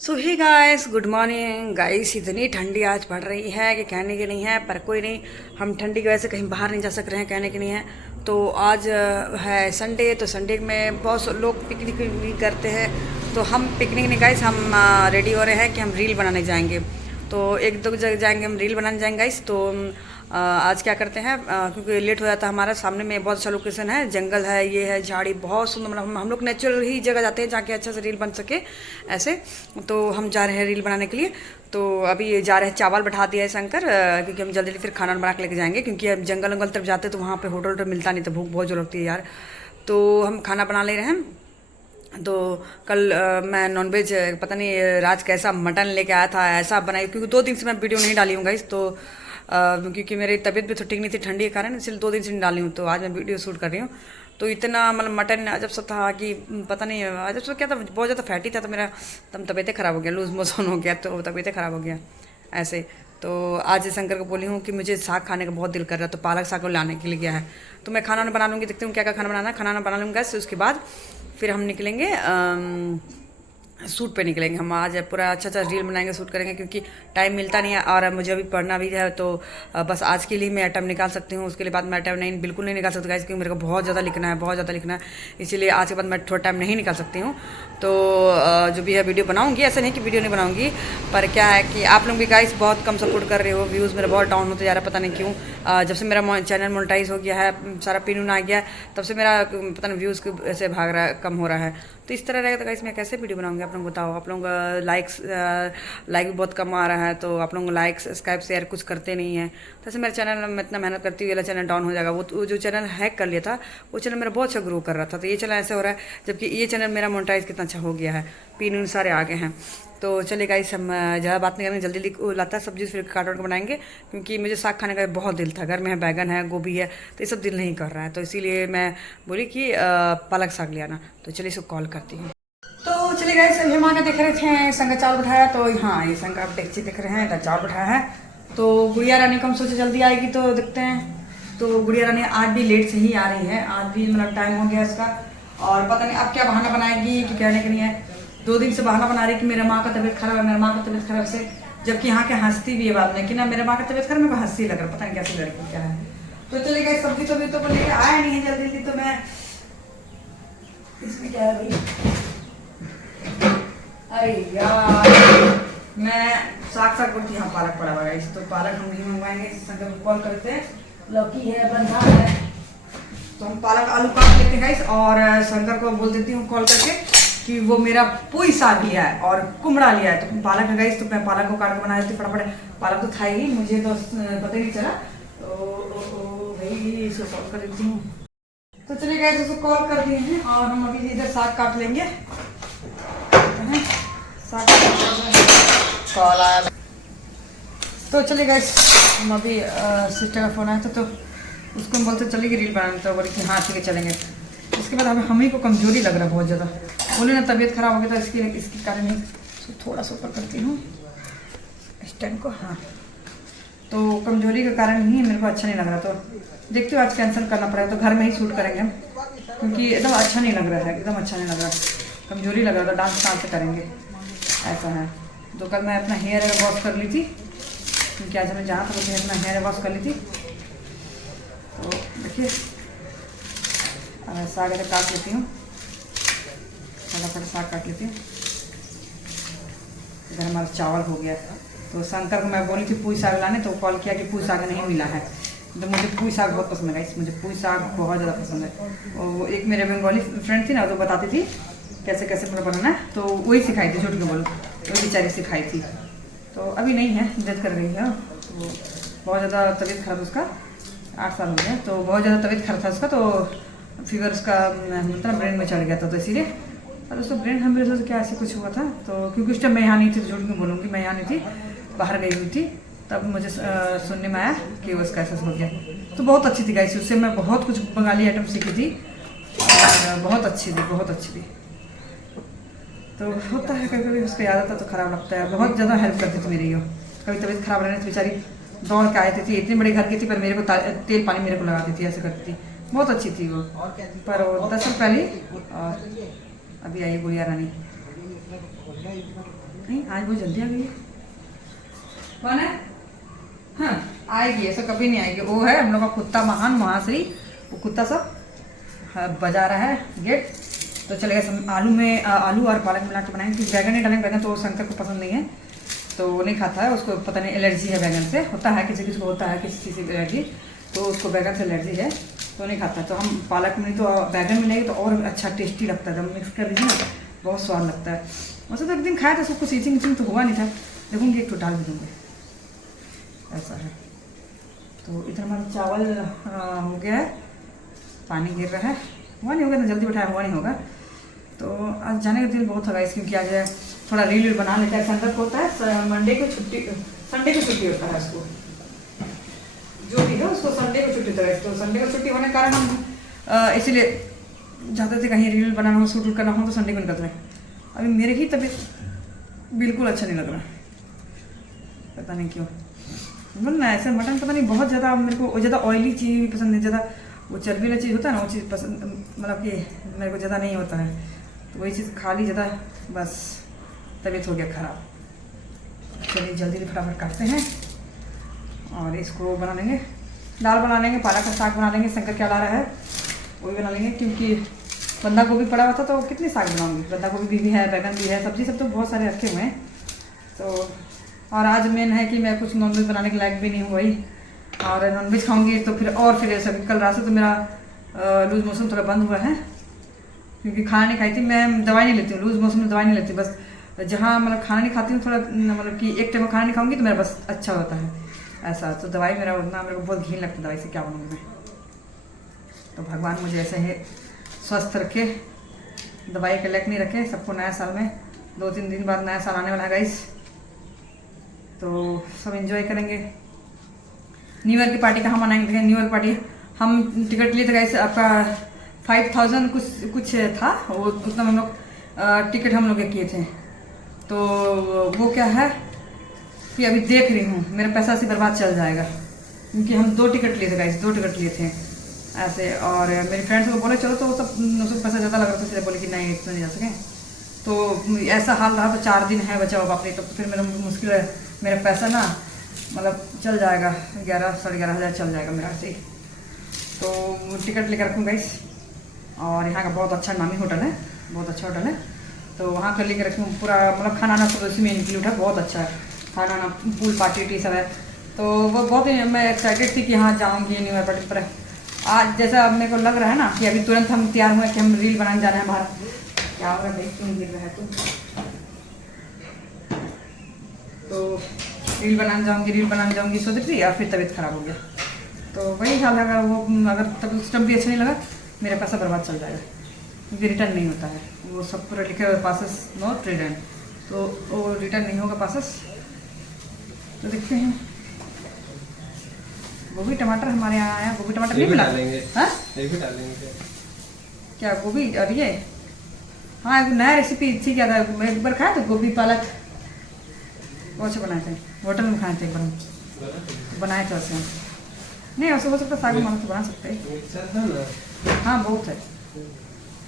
सो ही guys, good morning guys. इतनी ठंडी आज पड़ रही है कि कहने की नहीं है, पर कोई नहीं। हम ठंडी की वजह से कहीं बाहर नहीं जा सक रहे हैं, कहने की नहीं है। तो आज है संडे, तो संडे में बहुत से लोग पिकनिक भी करते हैं। तो हम पिकनिक नहीं गाइस, हम रेडी हो रहे हैं कि हम रील बनाने जाएंगे। तो एक दो जगह जाएंगे, हम रील बनाने जाएंगे गाइस। तो आज क्या करते हैं, क्योंकि लेट हो जाता है, हमारा सामने में बहुत अच्छा लोकेशन है, जंगल है, ये है, झाड़ी बहुत सुंदर। मतलब हम लोग नेचुरल ही जगह जाते हैं जहाँ के अच्छा से रील बन सके ऐसे। तो हम जा रहे हैं रील बनाने के लिए। तो अभी जा रहे हैं, चावल बैठा दिया है शंकर, क्योंकि हम जल्दी जल्दी फिर खाना बना के लेके जाएंगे, क्योंकि हम जंगल वंगल तरफ जाते तो वहाँ पे होटल वोटल मिलता नहीं, तो भूख बहुत जोर लगती है यार। तो हम खाना बना ले रहे हैं। तो कल मैं नॉनवेज, पता नहीं राज कैसा मटन लेके आया था, ऐसा बनाई, क्योंकि 2 दिन से मैं वीडियो नहीं डाली हूँ गाइस। तो क्योंकि मेरी तबीयत भी तो ठीक नहीं थी ठंडी के कारण, इसलिए 2 दिन से नहीं डाली हूँ। तो आज मैं वीडियो शूट कर रही हूँ। तो इतना मतलब मटन अजब सा था कि पता नहीं अजब सा क्या था, बहुत ज़्यादा फैटी था। तो मेरा तब तबीयत ख़राब हो गया, लूज मोशन हो गया, तो तबीयत ख़राब हो गया ऐसे। तो आज शंकर को बोली हूँ कि मुझे साग खाने का बहुत दिल कर रहा है, तो पालक साग को लाने के लिए गया है। तो मैं खाना बना लूँगी, देखती हूँ क्या क्या खाना बनाना है, खाना बना लूँगा। उसके बाद फिर हम निकलेंगे, शूट पे निकलेंगे। हम आज पूरा अच्छा अच्छा रील बनाएंगे, शूट करेंगे, क्योंकि टाइम मिलता नहीं है और मुझे अभी पढ़ना भी है। तो बस आज के लिए मैं टाइम निकाल सकती हूँ, उसके लिए बाद मैं टाइम नहीं, बिल्कुल नहीं निकाल सकती गाइस, क्योंकि मेरे को बहुत ज़्यादा लिखना है, बहुत ज़्यादा लिखना है। इसीलिए आज के बाद मैं थोड़ा टाइम नहीं निकाल सकती हूँ। तो जो भी है वीडियो बनाऊँगी, ऐसा नहीं कि वीडियो नहीं बनाऊँगी, पर क्या है कि आप लोग भी गाइस बहुत कम सपोर्ट कर रहे हो, व्यूज़ मेरा बहुत डाउन होते जा रहा है, पता नहीं क्यों। जब से मेरा चैनल मोनेटाइज हो गया है, सारा पिन आ गया है, तब से मेरा पता नहीं व्यूज़ ऐसे भाग रहा है, कम हो रहा है। तो इस तरह रहेगा तो गाइस मैं कैसे वीडियो बनाऊंगी, आप लोग बताओ। आप लोग लाइक भी बहुत कम आ रहा है, तो आप लोग लाइक सब्सक्राइब शेयर कुछ करते नहीं है। तो ऐसे मेरे चैनल में इतना मेहनत करती हुई वाला चैनल डाउन हो जाएगा। वो जो चैनल हैक कर लिया था, वो चैनल मेरा बहुत अच्छा ग्रो कर रहा था, तो ये चैनल ऐसे हो रहा है, जबकि ये चैनल मेरा मोनेटाइज कितना अच्छा हो गया है, पिन उन सारे आ गए हैं। तो चलिए गाइस, हम ज़्यादा बात नहीं करेंगे, जल्दी जल्दी लाता है सब्जी, फिर काट वाट के बनाएंगे, क्योंकि मुझे साग खाने का बहुत दिल था। घर में है, बैगन है, गोभी है, तो ये सब दिल नहीं कर रहा है, तो इसीलिए मैं बोली कि पालक साग ले आना। तो चलिए इसको कॉल करती हूँ। तो चलिए गाइस, अभी हम आगे देख रहे थे संगा चावल बैठाया। तो हाँ, ये संगा आप डेक्ची देख रहे हैं, इधर चावल बैठाया है। तो गुड़िया रानी को हम सोचे जल्दी आएगी, तो देखते हैं। तो गुड़िया रानी आज भी लेट से ही आ रही है, आज भी मतलब टाइम हो गया इसका। और पता नहीं अब क्या बहाना बनाएगी कि कहने के नहीं है। 2 दिन से बहाना बना रही कि मेरे माँ का तबीयत खराब है, मेरे माँ का तबीयत खराब से, जबकि यहाँ के हंसती भी है बाद में कि ना मेरे माँ का तबीयत खराब, मेरे को हंसी लग रहा, पता नहीं कैसी लड़की क्या है। तो चलिए गाइस, सब्जी तो लेके आया नहीं है जल्दी जल्दी। तो मैं इसमें क्या है भाई, अरे यार, मैं साग बोलती, यहाँ पालक पड़ा हुआ है, तो पालक हम नहीं मंगवाएंगे, संग कॉल करते हैं। लौकी है, बंधा है, तो हम पालक आलू काट लेते हैं। और शंकर को बोल देती हूँ कॉल करके कि वो मेरा पुई साग लिया है और कुमड़ा लिया है। तो पालक है गाइस, तो मैं पालक को काट के बना देती फटाफट। पालक तो था ही, मुझे तो पता ही नहीं चला। तो भाई इसको कॉल कर देती हूँ। तो चलिए गाइस, उसको कॉल कर दिए हैं और हम अभी इधर साग काट लेंगे। कॉल आया, तो चलिए गाइस, हम अभी सिस्टर का फोन आया था, तो उसको हम बोलते चलिए रील बनाने, तो बोले कि हाँ ठीक है चलेंगे। इसके बाद हमें ही को कमजोरी लग रहा है बहुत ज़्यादा, बोले ना तबीयत खराब हो गया था, इसके कारण ही थोड़ा सा ऊपर करती हूँ स्टैंड को। हाँ, तो कमजोरी के कारण ही मेरे को अच्छा नहीं लग रहा। तो देखते हो आज कैंसिल करना पड़ेगा, तो घर में ही शूट करेंगे हम, क्योंकि एकदम अच्छा नहीं लग रहा है, एकदम अच्छा नहीं लग रहा, कमजोरी लग रहा था। डांस से करेंगे ऐसा है। तो कल मैं अपना हेयर वॉश कर ली थी, क्योंकि आज मैं जहाँ था अपना हेयर वॉश कर ली थी। तो देखिए साग ऐसे काट लेती हूँ, फटाफट साग काट लेती हूँ। इधर हमारा चावल हो गया। तो शंकर को मैं बोली थी पुई साग लाने, तो कॉल किया कि पुई साग नहीं मिला है। तो मुझे पुई साग बहुत पसंद है, मुझे पुई साग बहुत ज़्यादा पसंद है। और वो एक मेरे बंगाली फ्रेंड थी ना, जो बताती थी कैसे कैसे मतलब बनाना है, तो वही सिखाई थी, झूठ के बोलो, वही बेचारी सिखाई थी। तो अभी नहीं है, दर्द कर रही है, तो बहुत ज़्यादा तबीयत खराब उसका, 8 साल हो गया, तो बहुत ज़्यादा तबीयत खराब था उसका। तो फीवर उसका मतलब ब्रेन में चढ़ गया था, तो इसीलिए, और उसको ब्रेन हेमरेज से क्या ऐसे कुछ हुआ था। तो क्योंकि उस टाइम मैं यहाँ नहीं थी, तो झूठ क्यों बोलूँगी, मैं यहाँ नहीं थी, बाहर गई हुई थी। तब मुझे सुनने में आया कि उसका ऐसा हो गया। तो बहुत अच्छी थी गाइस, उससे मैं बहुत कुछ बंगाली आइटम सीखी थी, और बहुत अच्छी थी, बहुत अच्छी थी। तो होता है कभी कभी उसको याद आता तो ख़राब लगता है, बहुत ज़्यादा हेल्प करती थी मेरी। वो कभी तबीयत खराब रहने तो बेचारी दौड़ के आती थी, इतनी बड़ी घर की थी, पर मेरे को तेल पानी मेरे को लगाती थी, ऐसे करती थी, बहुत अच्छी थी वो। पर वो 10 साल पहले, और अभी आई गुड़िया रानी। नहीं आज बहुत जल्दी आ गई है। कौन है? हाँ आएगी, ऐसा कभी नहीं आएगी। वो है हम लोग का कुत्ता महान महाश्री, वो कुत्ता सब बजा रहा है गेट। तो चलेगा आलू में आलू और पालक मिला के बनाएंगे, क्योंकि बैगन नहीं डालेंगे, बैगन तो शंकर को पसंद नहीं है तो वो नहीं खाता है, उसको पता नहीं एलर्जी है बैगन से, होता है किसी किसी को होता है किसी चीज़ से एलर्जी, तो उसको बैगन से एलर्जी है तो नहीं खाता। तो हम पालक में नहीं तो बैगन मिलाएंगे तो और अच्छा टेस्टी लगता है, जब मिक्स कर दीजिए ना बहुत स्वाद लगता है। वैसे तो एक दिन खाया था सब कुछ ईचिंग तो हुआ नहीं था, देखूँगी एक तो डाल भी दूँगी, ऐसा है। तो इधर हमारा चावल हो गया है, पानी गिर रहा है, हुआ नहीं होगा तो जल्दी बैठाया हुआ नहीं होगा। तो आज जाने का दिल बहुत होगा इस, क्योंकि आज थोड़ा रील बना लेता है। संडे को होता है, मंडे को छुट्टी, संडे को छुट्टी होता है उसको, जो भी है उसको संडे को छुट्टी होता है। तो संडे को छुट्टी होने के कारण हम इसीलिए जाते थे कहीं रील बनाना हो, शूट करना हो तो संडे को निकलता है। अभी मेरे ही तबीयत बिल्कुल अच्छा नहीं लग रहा, पता नहीं क्यों। मतलब ना ऐसे मटन पता नहीं बहुत ज़्यादा मेरे को ज़्यादा ऑयली चीज़ पसंद है, ज़्यादा वो चर्बी वाला चीज़ होता है ना वो चीज़ पसंद, मतलब कि मेरे को ज़्यादा नहीं होता है, तो वही चीज़ खा ली ज़्यादा, बस तबीयत हो गया ख़राब। चलिए जल्दी फटाफट काटते हैं और इसको बना लेंगे, दाल बना लेंगे, पालक का साग बना लेंगे, शंकर क्या ला रहा है वही बना लेंगे, क्योंकि बंदा गोभी पड़ा हुआ था तो कितनी साग बनाऊंगी, बंदा गोभी भी है, बैगन भी है, सब्जी सब तो बहुत सारे रखे हुए हैं। तो और आज मेन है कि मैं कुछ नॉनवेज बनाने के लायक भी नहीं हुई, और नॉनवेज खाऊंगी तो फिर ऐसा कल रात से तो मेरा लूज मोशन थोड़ा बंद हुआ है, क्योंकि खाना नहीं खाई थी। मैं दवाई नहीं लेती हूँ, लूज मोशन में दवाई नहीं लेती, बस जहाँ मतलब खाना नहीं खाती हूँ थोड़ा, मतलब कि एक टाइम खाना नहीं खाऊंगी तो मेरा बस अच्छा होता है ऐसा। तो दवाई मेरा उतना मेरे को बहुत घिन लगता है, दवाई से क्या बनूँगी मैं। तो भगवान मुझे ऐसे ही स्वस्थ रखे, दवाई के लायक नहीं रखे। सबको नया साल में 2-3 दिन बाद नया साल आने वाला है गाइस, तो सब एंजॉय करेंगे। न्यू ईयर की पार्टी कहाँ मनाएंगे? न्यू ईयर पार्टी हम टिकट लिए थे गाइस, आपका 5000 कुछ था, वो उतना हम लोग टिकट हम लोग किए थे। तो वो क्या है कि अभी देख रही हूँ मेरा पैसा से बर्बाद चल जाएगा, क्योंकि हम 2 टिकट लिए थे गाइस, 2 टिकट लिए थे ऐसे। और मेरे फ्रेंड्स को बोले चलो, तो वो सब उसको पैसा ज़्यादा लग रहा था, इसलिए बोले कि नहीं इतना नहीं जा सके। तो ऐसा हाल रहा, तो 4 दिन है बचा हुआ बाप रे, तो फिर मेरा मुश्किल है, मेरा पैसा ना मतलब चल जाएगा 11-11.5 हज़ार चल जाएगा मेरा से। तो टिकट लेकर रखूँ गाइस, और यहाँ का बहुत अच्छा नामी होटल है, बहुत अच्छा होटल है, तो वहाँ कर लेकर रखूँ। पूरा मतलब खाना ना सब उसी में इंक्लूड है, बहुत अच्छा है खाना ना, पूल पार्टी सब है। तो वो बहुत ही मैं एक्साइटेड थी कि हाँ जाऊँगी न्यू ईयर पार्टी पर। आज जैसा अब मेरे को लग रहा है ना कि अभी तुरंत हम तैयार हुए कि हम रील बनाने जा रहे हैं बाहर, क्या होगा देख क्यों गिर रहा है। तो रील बनाने जाऊँगी सोच रही थी, और फिर तबीयत खराब हो गया। तो वही हाल है, अगर तब उस टाइम भी अच्छा नहीं लगा, मेरा पैसा बर्बाद चल जाएगा, क्योंकि रिटर्न नहीं होता है, वो सब पूरा लिखे हुए पासेस नॉट रिटर्न, तो वो रिटर्न नहीं होगा पासेस। तो देखते हैं। गोभी टमाटर हमारे यहाँ आया, गोभी टमाटर नहीं मिला, हाँ क्या गोभी? और ये हाँ एक नया रेसिपी थी, क्या था एक बार खाया था, गोभी पालक, वो अच्छे बनाए थे, होटल में खाए थे एक बार, बनाए थे वैसे। नहीं वैसे हो सकता साग मानो तो बना सकते हैं, हाँ बहुत है।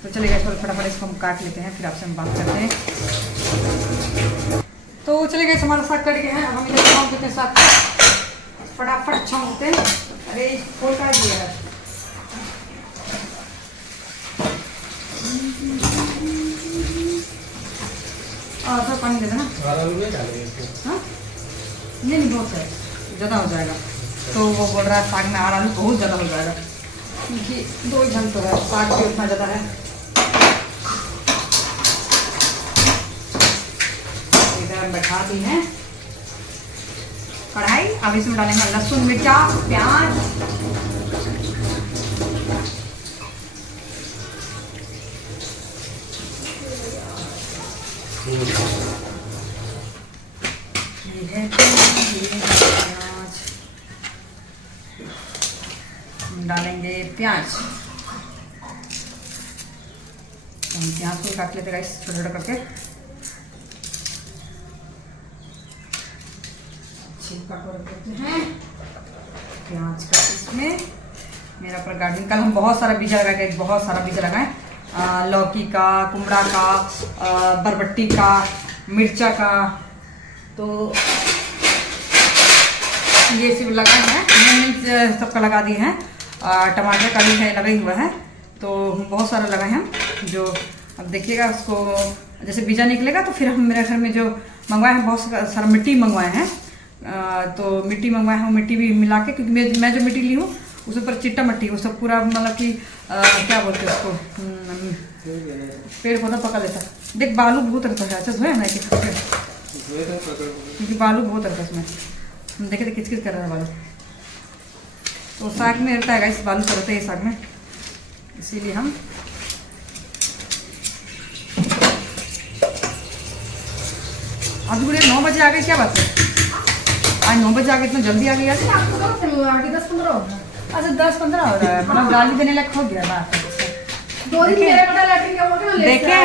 तो चलिए फटाफट इसको हम काट लेते हैं, फिर आपसे हम बात करते हैं। तो चलिए गए हमारा साग कट गया है, अब हम इधर छौंक देते हैं साग, फटाफट छौंकते हैं। अरे फूल काट दिया है, और थोड़ा पानी दे देना, हाँ नहीं बहुत है, ज़्यादा हो जाएगा। तो वो बोल रहा है साग में आलू बहुत ज़्यादा हो जाएगा, क्योंकि 2 घंटे तो है, साग भी उतना ज़्यादा है। इधर हम बैठा दी हैं कढ़ाई, अब इसमें डालेंगे लहसुन, मिर्चा, प्याज, ये है प्याज, डालेंगे प्याज। हम प्याज को काट लेते गाइस छोटा छोटा करके, छिलका को रख देते हैं प्याज का। इसमें मेरा पर गार्डन कल हम बहुत सारा बीजा लगाए, बहुत सारा बीजा लगाए, लौकी का, कुमड़ा का, बरबट्टी का, मिर्चा का, तो ये सब लगा है, सबका लगा दिए हैं। टमाटर का भी है, लगा ही हुआ है, तो बहुत सारा लगा है हम। जो अब देखिएगा उसको जैसे बीजा निकलेगा तो फिर हम मेरे घर में जो मंगवाए हैं बहुत सारा मिट्टी मंगवाए हैं, तो मिट्टी मंगवाए हैं, वो मिट्टी भी मिला के, क्योंकि मैं जो मिट्टी ली हूँ उस ऊपर चिट्टा मिट्टी, वो सब पूरा मतलब कि क्या बोलते हैं उसको, पेड़ पौधा पका लेता। देख बालू बहुत रहता है, अच्छा धोया ना क्योंकि बालू बहुत रहता है उसमें, हम देखे थे किच किच कर रहा है बालू, तो साग में रहता है गाइस, बालू तो रहता है साग में, इसीलिए हम अभी बोले 9 बजे आ गए, क्या बात है आज 9 बजे आ गए, इतना जल्दी आ गई आज? आगे 10-15 हो रहा है। अच्छा 10-15 हो रहा है, मतलब गाली देने लायक हो गया बात। देखे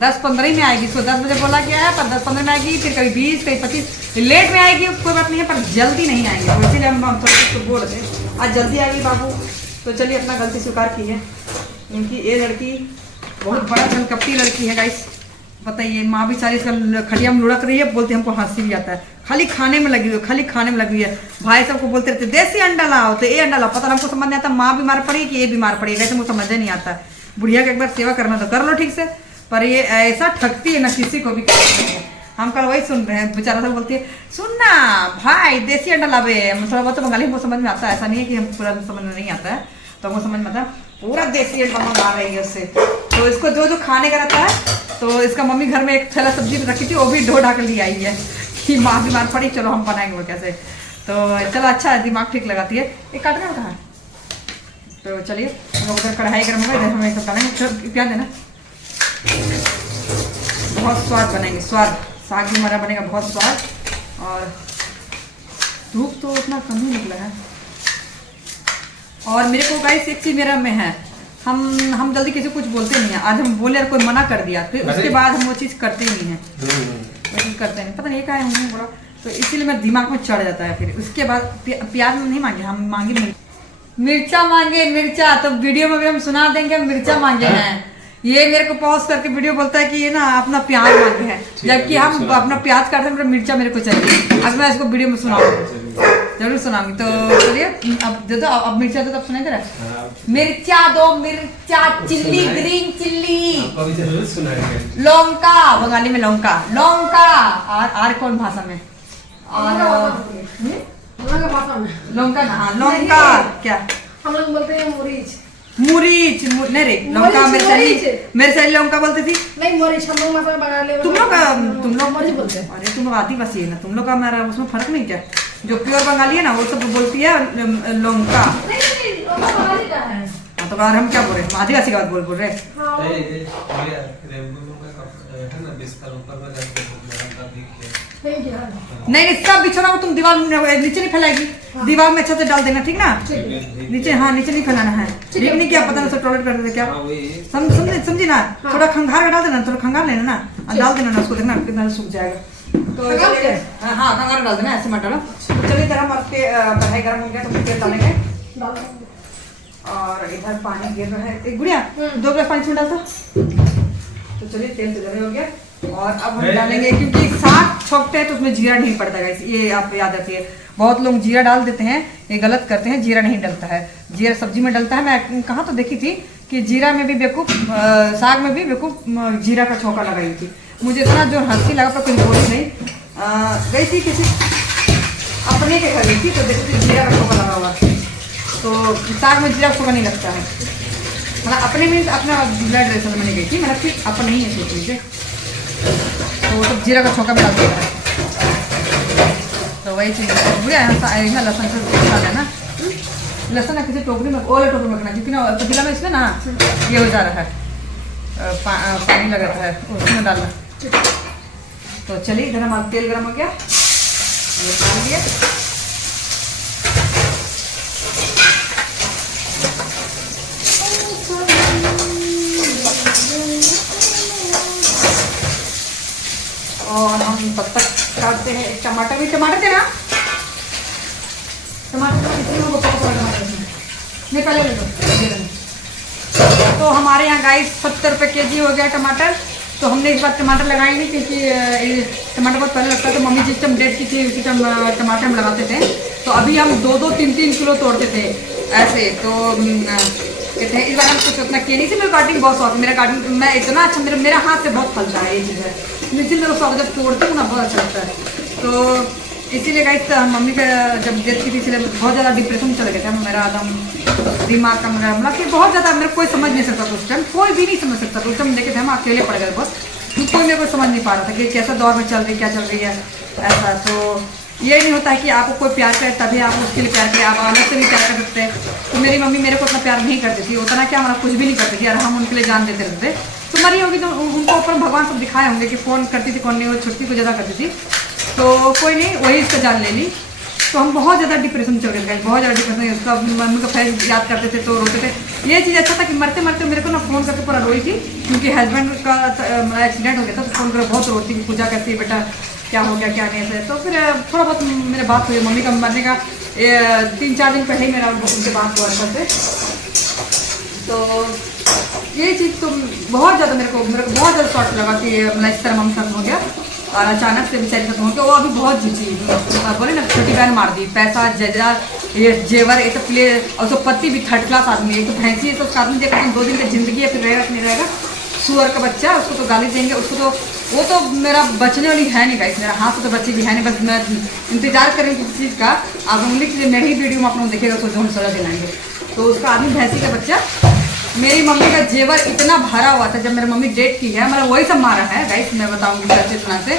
10-15 ही में आएगी, इसको 10 बजे बोला गया है, पर 10-15 में आएगी, फिर कभी 20 कभी 25 लेट में आएगी, कोई बात नहीं है, पर जल्दी नहीं आएंगे, तो इसीलिए हम थोड़ा सा बोल रहे थे आज जल्दी आ गई बाबू। तो चलिए अपना गलती स्वीकार की है, क्योंकि ये लड़की बहुत बड़ा छलकपटी लड़की है गाइस, बताइए। माँ भी सारी खड़िया में लुढ़क रही है, बोलते हमको हंसी भी आता है, खाली खाने में लगी हुई, खाली खाने में लगी हुई है। भाई सबको बोलते रहते देसी अंडा लाओ, तो ये अंडा लाओ, पता हमको समझ नहीं आता माँ बीमार पड़ी कि ये बीमार पड़ी, वैसे मुझे समझ नहीं आता है। बुढ़िया का एक बार सेवा करना तो कर लो ठीक से, पर ये ऐसा ठगती है ना, किसी को भी कर सकती है। हम कल वही सुन रहे हैं, बेचारा सब बोलती है सुनना भाई देसी अंडा लावे, थोड़ा बहुत तो बंगाली हमको समझ में आता है, ऐसा नहीं है कि हम पूरा समझ में नहीं आता है, तो हमको समझ में आता है पूरा देसी अंडा मंगा रही है उससे। तो इसको जो जो खाने का रहता है, तो इसका मम्मी घर में एक थैला सब्जी रखी थी, वो भी ढो ढा कर ली आई है कि माँ बीमार पड़ी, चलो हम बनाएंगे वो कैसे। तो चलो अच्छा है, दिमाग ठीक लगाती है। एक काटना कहाँ है, तो चलिए हम लोग उधर कढ़ाई गर्म होगा, इधर हम एक बनाएंगे, प्याज देना, बहुत स्वाद बनेंगे, स्वाद साग भी हमारा बनेगा बहुत स्वाद। और धूप तो उतना कम ही निकला है, और मेरे को गाइस एक चीज मेरा में है, हम जल्दी किसी कुछ बोलते नहीं है। आज हम बोले और कोई मना कर दिया, फिर उसके बाद हम वो चीज़ करते ही नहीं है, वो चीज़ करते नहीं, पता नहीं क्या है हमने बोला, तो इसीलिए मेरे दिमाग में चढ़ जाता है। फिर उसके बाद प्याज में नहीं मांगे, हम मांगे मिर्चा मांगे, मिर्चा तो वीडियो में भी हम सुना देंगे हम मिर्चा मांगे हैं। ये मेरे को पॉज करके वीडियो बोलता है कि ये ना अपना प्याज मांगे हैं, जबकि हम अपना प्याज काटते हैं, मिर्चा मेरे को चाहिए। अब मैं इसको वीडियो में सुनाऊंगी, जरूर सुनाऊंगी। तो चलिए अब दे दो, अब मिर्चा दो तब सुनेंगे। मिर्चा दो, मिर्चा, चिल्ली, ग्रीन चिल्ली, लौंका, बंगाली में लौंका, लौंका, और कौन भाषा में, लौंका ना, हाँ लौंका, क्या हम लोग बोलते हैं मुरीच, मुरीच, नहीं रे लौंका, मेरे साइड लौंका बोलती थी, नहीं मुरीच हम लोग मतलब बंगाली, तुम लोग मुरीच बोलते हैं। अरे तुम लोग आदिवासी है ना, तुम लोग का मेरा उसमें फर्क नहीं क्या, जो प्योर बंगाली है ना वो सब बोलती है लौंका। नहीं बंगाली का है, तो यार हम क्या बोल रहे हैं, आदिवासी का बात बोल रहे हैं। नहीं सब बिछोना वो तुम दीवार नीचे नहीं फैलाएगी, दीवार में अच्छा से डाल देना, ठीक ना, नीचे, हाँ नीचे नहीं फैलाना है, ठीक नहीं, क्या पता ना सब टॉयलेट कर देते क्या, समझी ना, थोड़ा खंगार का डाल देना, थोड़ा खंगार लेना ना, डाल देना ना उसको, देखना कितना सूख जाएगा। तो हाँ खंगार डाल देना, ऐसे मत डालो। तो चलिए इधर हम कढ़ाई गर्म हो गया, तो तेल डालेंगे, और इधर पानी गिर रहा है, गुड़िया 2 गिलास पानी इसमें डालता। तो चलिए तेल तो गर्म हो गया, और अब हम डालेंगे, क्योंकि साग छोंकते हैं तो उसमें जीरा नहीं पड़ता है, ये आप याद रखिए। बहुत लोग जीरा डाल देते हैं, ये गलत करते हैं, जीरा नहीं डलता है, जीरा सब्जी में डलता है। मैं कहाँ तो देखी थी कि जीरा में भी बेवकूफ़, साग में भी बेवकूफ़ जीरा का छौंका लगाई थी। मुझे इतना जो हंसी लगा, पर कुछ बोली नहीं। गई थी किसी अपने के घर गई थी, तो देखती जीरा का छौंका लगा हुआ, तो साग में जीरा का छौंका नहीं लगता है, मतलब अपने में अपना ब्लड रेशर में नहीं गई थी, मतलब फिर अपने ही है सोच लीजिए, तो वो सब जीरा का छौंका भी डाल देता है। तो वही चीज़ बुढ़िया ना, लहसुन से खा लेना, लहसुन ना किसी टोकरी में, ओले टोकरी में रखना, क्योंकि ना पतीला में इसमें ना ये हो जा रहा है, पानी लग रहा है, उसमें डालना। तो चलिए इधर हमारा तेल गर्म हो गया, ये डाल दिया, और हम तब तक काटते हैं टमाटर भी, टमाटर देना, टमाटर मैं पहले ले लो। तो हमारे यहाँ गाइस 70 रुपये केजी हो गया टमाटर। तो हमने इस बार टमाटर लगाए नहीं, क्योंकि ये टमाटर बहुत पहले लगता है। तो मम्मी जिस टाइम डेट की थी उसी टाइम टमाटर हम लगाते थे। तो अभी हम 2-3 किलो तोड़ते थे ऐसे। तो कहते हैं इस बार हम कुछ उतना किए नहीं थी। मेरा गार्डनिंग बहुत शौक है, मेरा गार्डनिंग मैं इतना अच्छा, मेरा हाथ से बहुत फलता है ये चीज़ है, इसलिए मेरे को शौक जब तोड़ती हूँ ना बहुत अच्छा लगता है। तो इसीलिए गाइस मम्मी का जब डेथ की थी इसलिए बहुत ज़्यादा डिप्रेशन में चले गए थे मेरा एकदम दिमाग का, मेरा मतलब कि बहुत ज़्यादा मेरे कोई समझ नहीं सकता था उस टाइम, कोई भी नहीं समझ सकता था उस टाइम। देखे थे हम अकेले पड़ गए बहुत, कोई मेरे को समझ नहीं पा रहा था कि कैसा दौर में चल रही, क्या चल रही है ऐसा। तो ये नहीं होता है कि आपको कोई प्यार करे तभी आप उसके लिए प्यार करें, आप अलग से भी प्यार कर सकते हैं। तो मेरी मम्मी मेरे को उतना प्यार नहीं करती थी, उतना क्या हमारा कुछ भी नहीं करती थी, और हम उनके लिए जान देते रहते। तो मरी होगी तो उनको ऊपर भगवान सब दिखाए होंगे कि फ़ोन करती थी कौन नहीं, वो छुट्टी को ज़्यादा करती थी। तो कोई नहीं, वही इसका जान ले ली। तो हम बहुत ज़्यादा डिप्रेशन चल रहे थे, बहुत ज़्यादा डिप्रेशन। उसका मम्मी का फेस याद करते थे तो रोते थे। ये चीज़ अच्छा था कि मरते मरते मेरे को ना फ़ोन करके पूरा रोई थी, क्योंकि हस्बैंड का एक्सीडेंट हो गया था। तो फ़ोन कर बहुत रोती कि पूजा कैसी बेटा, क्या हो गया क्या नहीं ऐसे। तो फिर थोड़ा बहुत मेरे बात हुई मम्मी का मरने का 3-4 दिन पहले ही मेरा उनसे बात हुआ था। तो ये चीज़ तो बहुत ज़्यादा मेरे को बहुत ज़्यादा शॉर्ट लगा कि मतलब इस तरह मम्मी खत्म हो गया, और अचानक से बेचारी खत्म हो गया। वो अभी बहुत जीती, बोले ना छोटी बहन मार दी, पैसा जजा ये जेवर ये सब ले, और उसको पति भी 3rd क्लास आदमी है, तो भैंसी है। तो उसका आदमी देखो 2 दिन की जिंदगी है, फिर रहेगा कि नहीं रहेगा। सुअर का बच्चा, उसको तो गाली देंगे, उसको तो वो तो मेरा बचने वाली है नहीं गाइस, मेरा हाथ से तो बच्ची भी है नहीं। बस मैं इंतजार करेंगे किसी चीज़ का, आप उंगली की मेरी वीडियो में आप लोग देखेगा तो जोन सजा दिलाएंगे। तो उसका आदमी भैंसी का बच्चा, मेरी मम्मी का जेवर इतना भरा हुआ था जब मेरी मम्मी डेट की है, मतलब वही सब मारा है गाइस, मैं बताऊंगी अच्छी तरह से।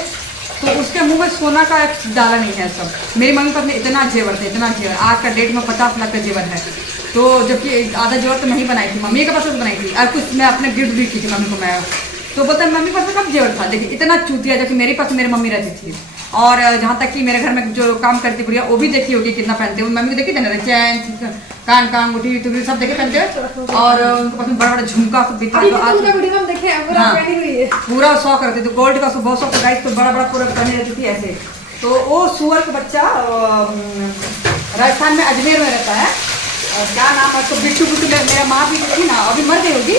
तो उसके मुंह में सोना का एक डाला नहीं है सब। मेरी मम्मी के पास में इतना जेवर थे, इतना जेवर, आज का डेट में 50 लाख का जेवर है। तो जबकि आधा जेवर तो नहीं बनाई थी, मम्मी के पास से बनाई थी, और कुछ मैं अपने गिफ्ट भी की थी मम्मी को मैं। तो बोलता है मम्मी पास में कब जेवर था, देखिए इतना चूतिया, जबकि मेरे पास मेरी मम्मी रहती थी। और जहाँ तक कि मेरे घर में जो काम करती बुढ़िया वो भी देखी होगी कितना पहनते हैं। मम्मी को देखी थे ना, चैन कान अंगूठी टुकड़ी सब देखे पहनते हैं, और उनके पास में बड़ा बड़ा झुमका सब भी था। पूरा शौक रहते थे, गोल्ड का बहुत शौक था, तो बड़ा बड़ा पूरा पहने रहती थी ऐसे। तो वो सुअर का बच्चा राजस्थान में अजमेर में रहता है, क्या नाम है उसको, बिट्टू बिट्टू। मेरा माँ भी थी ना, अभी मर गई होगी।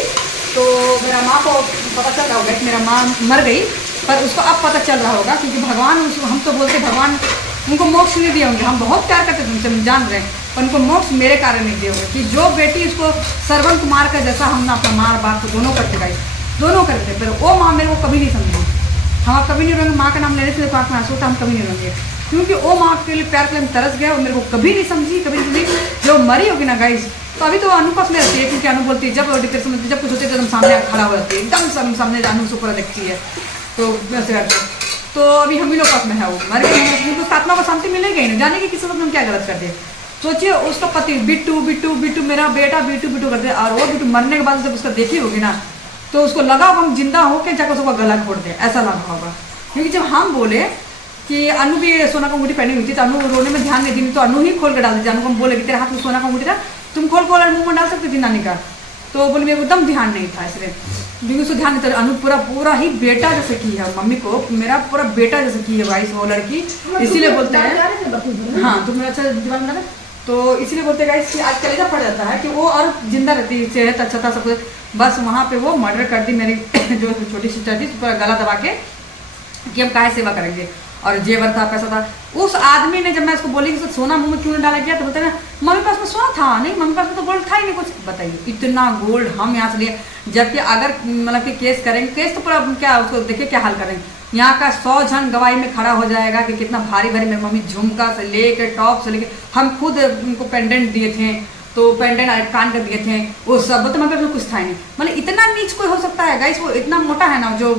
तो मेरा माँ को पता चल रहा होगा कि मेरा माँ मर गई, पर उसको अब पता चल रहा होगा, क्योंकि भगवान उसको, हम तो बोलते भगवान उनको मोक्ष नहीं दिए होंगे। हम बहुत प्यार करते थे उनसे, हम जान रहे हैं, पर उनको मोक्ष मेरे कारण नहीं दिए होंगे। कि जो बेटी उसको श्रवण कुमार का जैसा हम ना अपना माँ बाप को दोनों करते गए, दोनों करते, पर वो माँ मेरे को कभी नहीं समझी। हम कभी नहीं रोएंगे, माँ का नाम लेने से पाक में आंसू हम कभी नहीं रोएंगे, क्योंकि वो माँ के लिए प्यार के लिए तरस गया और मेरे को कभी नहीं समझी, कभी नहीं समझी। जो मरी होगी ना गाइस, तो अभी तो अनु पास में रहती है, क्योंकि अनु बोलती है जब डिप्रेशन में जब कुछ होती है एकदम सामने खड़ा हो जाती है, एकदम सामने अनु से पूरा देखती है। तो वैसे करते, तो अभी हम ही लोग पास में है, वो मर गए, उनको आत्मा को शांति मिलेगी ही नहीं, जाने की किसी वक्त हम क्या गलत कर दे। सोचिए उसका पति बिट्टू बिट्टू बिट्टू, मेरा बेटा बिट्टू बिट्टू करते, और वो बिट्टू मरने के बाद जब उसका देखी होगी ना, तो उसको लगा हम जिंदा होकर जाकर उसका गला खोड़ दे, ऐसा लगा होगा। क्योंकि जब हम बोले कि अनु भी सोना का अंगूठी पहनी हुई थी, तो अनु रोने में ध्यान नहीं दी, तो अनु ही खोल कर डाल दीजिए। अनु को हम बोले कि तेरे हाथ में सोना का अंगूठी था, तुम खोल खोल मुंह में डाल सकती थी नानी का। तो बोले मेरे को एकदम ध्यान नहीं था, इसलिए क्योंकि उसको ध्यान नहीं था। अनु पूरा ही बेटा जैसे की है, मम्मी को मेरा पूरा बेटा जैसे की है भाई वो लड़की, इसीलिए बोलते हैं। हाँ, तुम अच्छा दिमाग में, तो इसीलिए बोलते हैं गाइस कि आज कलेजा पड़ जाता है कि वो और जिंदा रहती, सेहत अच्छा था सब कुछ, बस वहाँ पे वो मर्डर कर दी मेरी जो छोटी सिस्टर थी, पूरा गला दबा के कि हम काहे सेवा करेंगे। और जेवर था, पैसा था। उस आदमी ने, जब मैं उसको बोली कि सोना मुंह में क्यों नहीं डाला गया, तो बोलते हैं मम्मी पास में सोना था नहीं, मम्मी पास में तो गोल्ड था ही नहीं कुछ। बताइए इतना गोल्ड हम यहाँ से लिए, जबकि अगर मतलब कि केस करेंगे, केस तो पूरा क्या उसको देखिए क्या हाल करेंगे। यहाँ का 100 जन गवाही में खड़ा हो जाएगा कि कितना भारी भारी मेरी मम्मी झुमका से लेकर टॉप से लेकर, हम खुद उनको पेंडेंट दिए थे, तो पेंडेंट कान कर दिए थे, वो सब तो मगर कुछ था ही नहीं। मतलब इतना नीच कोई हो सकता है गाइस, वो इतना मोटा है ना, जो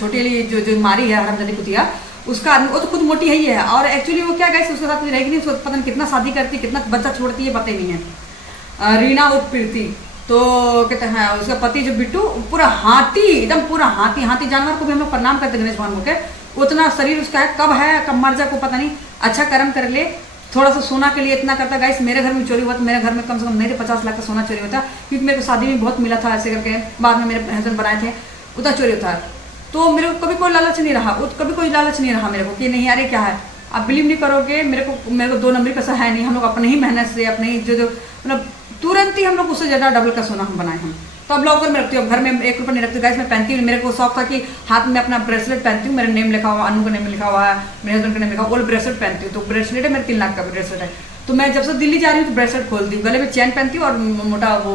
छोटी वाली जो मारी है हरामजादी कुतिया, उसका आदमी वो तो खुद मोटी है ही है। और एक्चुअली वो क्या गाइस उसके साथ रहेगी नहीं, उसको पता नहीं कितना शादी करती, कितना बच्चा छोड़ती है, पता ही नहीं है। रीना और प्रीति, तो कहते हैं उसका पति जो बिट्टू पूरा हाथी, एकदम पूरा हाथी, हाथी जानवर को भी हम लोग प्रणाम करते गणेश भगवान को के, उतना शरीर उसका है, कब मर जाए को पता नहीं। अच्छा कर्म कर ले, थोड़ा सा सोना के लिए इतना करता गाइस। मेरे घर में चोरी हुआ, मेरे घर में कम से कम नहीं थे 50 लाख का सोना चोरी होता, क्योंकि मेरे को शादी में बहुत मिला था ऐसे करके, बाद में मेरे हस्बैंड बनाए थे, उतना चोरी होता है। तो मेरे को कभी कोई लालच नहीं रहा, कभी कोई लालच नहीं रहा मेरे को कि नहीं अरे क्या है। आप बिलीव नहीं करोगे, मेरे को 2 नंबरी पैसा है नहीं, हम लोग अपने ही मेहनत से, अपने ही जो मतलब तुरंत ही हम लोग उससे ज़्यादा डबल का सोना हम बनाए हम। तो अब लॉकर में रखती हूँ, घर में 1 रुपया नहीं रखती गाइस, मैं पहनती हूँ। मेरे को शौक था कि हाथ में अपना ब्रेसलेट पहनती हूँ, मेरा नेम लिखा हुआ, अनु का नेम लिखा हुआ है, मेरे हस्बैंड का नेम लिखा हुआ, वो ब्रेसलेट पहनती हूँ। तो ब्रेसलेट है मेरे 3 लाख का ब्रेसलेट है। तो मैं जब से दिल्ली जा रही हूँ तो ब्रेसलेट खोलती हूँ, गले में चैन पहनती हूँ और मोटा वो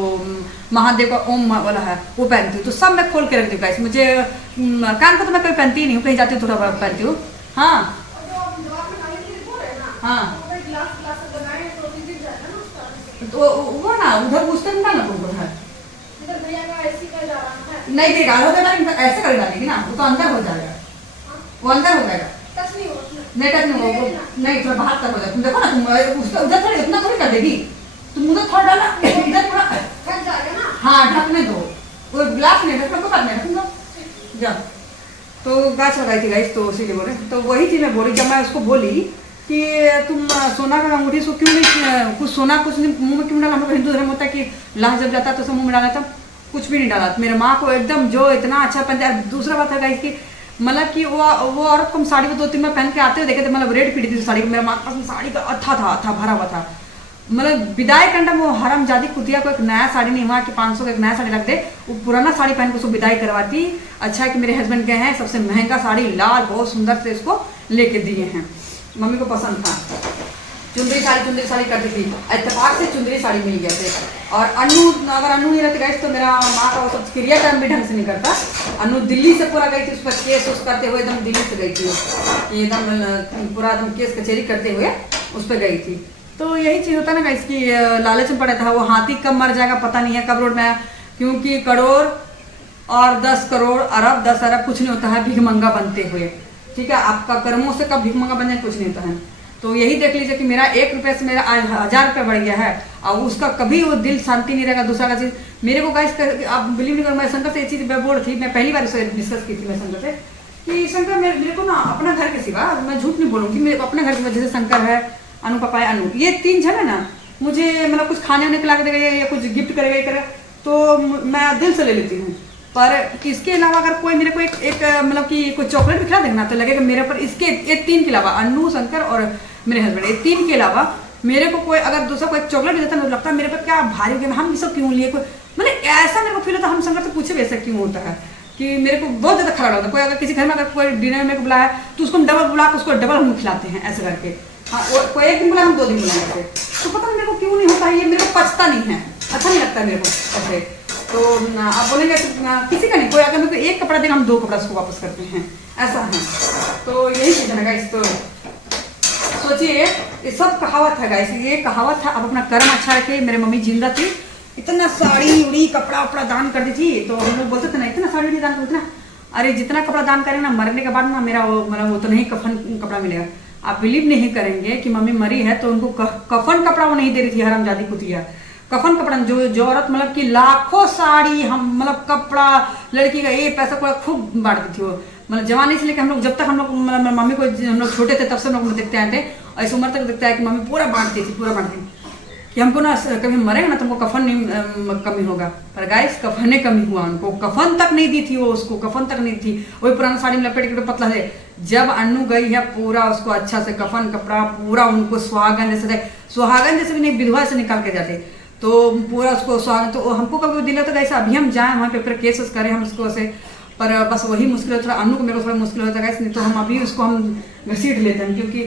महादेव का ओम वाला है वो पहनती हूँ। तो सब मैं खोल के रखती हूँ गाइस। मुझे कान का तो मैं कभी पहनती ही नहीं हूँ, कहीं जाती हूँ थोड़ा बहुत पहनती हूँ। हाँ हाँ, तो वो ना उधर उसका निकालना तुमको है, नहीं देगा ऐसे कर डालेगी ना, वो तो अंदर हो जाएगा, वो अंदर हो जाएगा, नहीं टच नहीं होगा, नहीं थोड़ा बाहर तक हो जाएगा। तुम देखो ना, तुम उसका उधर थोड़ी उतना थोड़ी कर देगी, तुम उधर थोड़ा डाला इधर पूरा, हाँ ढकने दो, वो ग्लास नहीं ढकने को करने रखूंगा जा। तो गाछ लगाई थी गाइस, तो इसीलिए बोले। तो वही चीज मैं बोली, जब मैं उसको बोली कि तुम सोना का अंगूठी इसको क्यों नहीं, कुछ सोना कुछ नहीं मुंह में क्यों डाला। हम लोग हिंदू धर्म होता है कि लाश जब जाता है तो सब मुंह में डाला था, कुछ भी नहीं डाला। मेरे माँ को एकदम जो इतना अच्छा पहनता है। दूसरा बात है गाइस कि मतलब कि वो औरत को हम साड़ी को 2-3 बार पहन के आते हुए देखे थे, मतलब रेड पीड़ी थी साड़ी को। मेरा माँ के पास साड़ी का था भरा हुआ था, मतलब विदाई करना। वो हरामजादी कुतिया को एक नया साड़ी नहीं हुआ कि 500 का एक नया साड़ी रख दे, वो पुराना साड़ी पहन के उसको विदाई करवाती। अच्छा है कि मेरे हस्बैंड गए हैं, सबसे महंगा साड़ी लाल बहुत सुंदर से इसको लेके दिए हैं, मम्मी को पसंद था। चुंदरी साड़ी करती थी, इत्तेफाक से चुंदरी साड़ी मिल गया थे। और अगर अनु नहीं रहती गई तो मेरा माँ का वो सब क्रियाक्रम भी ढंग से नहीं करता। अनु दिल्ली से पूरा गई थी, उस पर केस उस करते हुए एकदम दिल्ली से गई थी, एकदम पूरा एकदम केस कचहरी करते हुए उस पर गई थी। तो यही चीज़ होता है ना इसकी लालच में पड़ा था। वो हाथी कब मर जाएगा पता नहीं है, कब रोड में आया, क्योंकि करोड़ और 10 करोड़ अरब 10 अरब कुछ नहीं होता है भिखमंगा बनते हुए। ठीक है, आपका कर्मों से कब भिखमंगा बन जाए कुछ नहीं होता है। तो यही देख लीजिए कि मेरा 1 रुपये से मेरा आज 1000 रुपये बढ़ गया है, और उसका कभी वो दिल शांति नहीं रहेगा। दूसरा का चीज़ मेरे को गाइस, आप बिलीव नहीं करो, मैं शंकर से ये चीज़ बोल थी, मैं पहली बार उसे डिस्कस की थी मैं शंकर से कि शंकर मेरे को ना अपना घर के सिवा, मैं झूठ नहीं बोलूँगी, मेरे अपना घर के जैसे शंकर है, अनु पापा है, अनु ये 3 जन है ना, मुझे मतलब कुछ खाने वाने खिला के देगा या कुछ गिफ्ट करेगा तो मैं दिल से ले लेती हूँ। पर इसके अलावा अगर कोई मेरे को एक मतलब कि कोई चॉकलेट भी खिला देगा ना तो लगेगा मेरे पर। इसके ये 3 के अलावा, अनु, शंकर और मेरे हस्बैंड, ये 3 के अलावा मेरे को कोई अगर दूसरा कोई चॉकलेट भी देता है, मुझे लगता है मेरे पर क्या भारी हो गया, हम ये सब क्यों लिए, कोई मतलब ऐसा मेरे को फील होता है। हम शंकर से पूछे वैसा क्यों होता है कि मेरे को बहुत ज़्यादा खराब लगता है। कोई अगर किसी घर में अगर कोई डिनर में बुलाया तो उसको हम डबल बुला के उसको डबल हम खिलाते हैं ऐसे करके। हाँ, कोई 1 दिन बुलाए हम 2 दिन बुलाएंगे, तो पता नहीं मेरे को क्यों नहीं होता है, ये मेरे को पचता नहीं है, अच्छा नहीं लगता मेरे को ऐसे। तो आप बोलेंगे किसी का नहीं, कोई अगर मेरे को 1 कपड़ा देगा हम 2 कपड़ा उसको वापस करते हैं, ऐसा है। तो यही चीज़ है गाइस। तो सोचिए ये सब कहावत है गाइस, ये कहावत है। अब अपना कर्म अच्छा रखे। मेरे मम्मी जिंदा थी, इतना साड़ी उड़ी कपड़ा उपड़ा दान कर दी थी, तो हम लोग बोलते थे ना इतना साड़ी उड़ी दान कर देना, अरे जितना कपड़ा दान करें ना, मरने के बाद ना मेरा वो मतलब उतना ही कफन कपड़ा मिलेगा। आप बिलीव नहीं करेंगे कि मम्मी मरी है तो उनको कफन कपड़ा वो नहीं दे रही थी, हरामजादी कुतिया। कफन कपड़ा जो औरत मतलब कि लाखों साड़ी हम मतलब कपड़ा लड़की का ये पैसा पूरा खूब बांटती थी वो, मतलब जवानी से लेकर हम लोग जब तक हम लोग मतलब मम्मी को हम लोग छोटे थे तब से हम लोग देखते आए थे, और इस उम्र तक देखता है कि मम्मी पूरा बांटती थी, पूरा बांटती थी कि हमको ना कभी मरेगा ना तुमको कफन नहीं कमी होगा। पर गाइस कफने कमी हुआ, उनको कफन तक नहीं दी थी, वो उसको कफन तक नहीं थी, वही पुराना साड़ी में लपेट के पतला से। जब अनु गई है पूरा उसको अच्छा से कफन कपड़ा पूरा उनको सुहागन जैसे, सुहागन जैसे भी नहीं विधवा से निकाल के जाते, तो पूरा उसको स्वागत। तो हमको कभी दिल होता है ऐसा अभी हम जाएं वहाँ पे केस करें हम उसको ऐसे, पर बस वही मुश्किल होता है। अनु को मेरे को थोड़ा मुश्किल होता है, नहीं तो हम अभी उसको हम घसीट लेते हैं, क्योंकि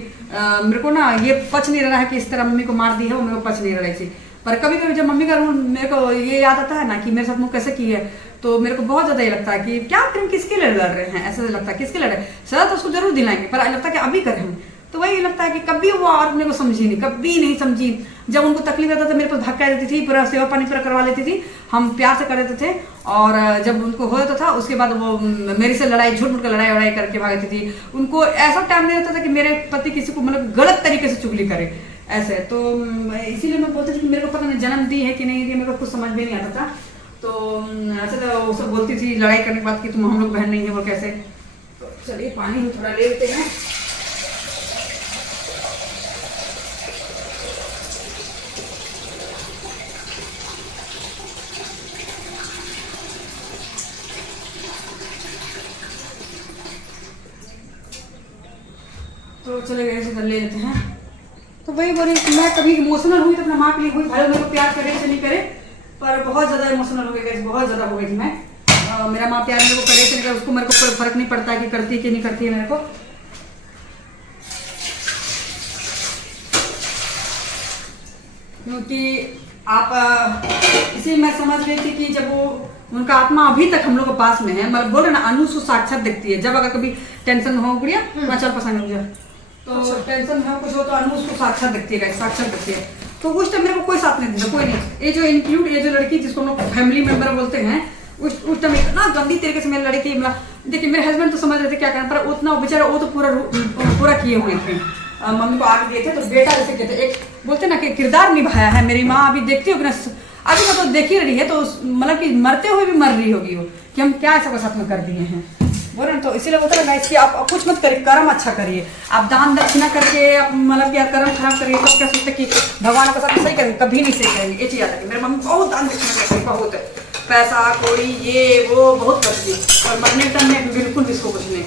मेरे को ना ये पच नहीं रहा है कि इस तरह मम्मी को मार दी है, वो मेरे को पच नहीं रही थी। पर कभी कभी जब मम्मी का रूल मेरे को ये याद आता है ना कि मेरे साथ वो कैसे की है, तो मेरे को बहुत ज़्यादा ये लगता है कि क्या प्रेम किसके लिए लड़ रहे हैं, ऐसा लगता है किसके लड़ रहे हैं। सजा तो उसको जरूर दिलाएंगे, पर लगता है कि अभी करें हम। तो वही लगता है कि कभी वो औरत मेरे को समझी नहीं, कभी नहीं समझी। जब उनको तकलीफ रहता था मेरे पास धक्का देती थी, पूरा सेवा पानी पूरा करवा लेती थी, हम प्यार से कर देते थे। और जब उनको हो जाता था उसके बाद वो मेरे से लड़ाई झूठ मूठ कर लड़ाई वड़ाई करके भागती थी। उनको ऐसा टाइम नहीं रहता था कि मेरे पति किसी को मतलब गलत तरीके से चुगली करे ऐसे। तो इसीलिए मैं बोलती थी कि मेरे को पता नहीं जन्म दी है कि नहीं दी, मेरे को कुछ समझ में नहीं आता था। तो ऐसे तो वो सब बोलती थी लड़ाई करने के बाद कि तुम हम लोग बहन नहीं है वो कैसे। तो चलिए पानी हम थोड़ा ले लेते हैं। तो चले गए इधर ले लेते हैं। तो वही बोली मैं कभी इमोशनल हुई तो अपना माँ के लिए हुई, भाई मेरे को प्यार करे से नहीं करे, पर बहुत ज़्यादा इमोशनल हो गई, बहुत ज़्यादा हो गई थी मैं। मेरा माँ प्यार मेरे को करे कि नहीं, उसको मेरे को कोई फर्क नहीं पड़ता है कि करती है कि नहीं करती है मेरे को। क्योंकि आप इसी मैं समझ रही थी कि जब वो उनका आत्मा अभी तक हम लोग के पास में है, मतलब बोल रहे ना अनु उसको साक्षात देखती है। जब अगर कभी टेंशन हो गुड़िया चल पसंद मुझे तो टेंशन हो कुछ हो तो अनु उसको साक्षात देखती है, साक्षात देखती है। तो उस टाइम मेरे को कोई साथ नहीं देता, कोई नहीं। ये जो इंक्लूड ये जो लड़की जिसको हम लोग फैमिली मेंबर बोलते हैं, उस टाइम इतना गंदी तरीके से मेरी लड़की, मतलब देखिए मेरे हस्बैंड तो समझ रहे थे क्या करना, पर उतना बेचारा वो तो पूरा किए हुए थे। मम्मी को आगे दिए थे तो बेटा जैसे कहते एक बोलते ना कि किरदार निभाया है। मेरी माँ अभी देखती होगी ना, अभी तो देख ही रही है, तो मतलब कि मरते हुए भी मर रही होगी वो कि हम क्या ऐसा साथ में कर दिए हैं, बोल रहे हैं। तो इसीलिए बोलते ना इसकी आप कुछ मत करिए, कर्म अच्छा करिए। आप दान दक्षिणा करके मतलब कि कर्म खराब करिए तब क्या सोचते कि भगवान के साथ सही करेंगे, कभी नहीं सही करेंगे। ये चीज आता है। मेरी मम्मी बहुत दान दक्षिणा करती, बहुत पैसा कौड़ी ये वो बहुत करती, और मरने के टाइम में बिल्कुल भी इसको कुछ नहीं।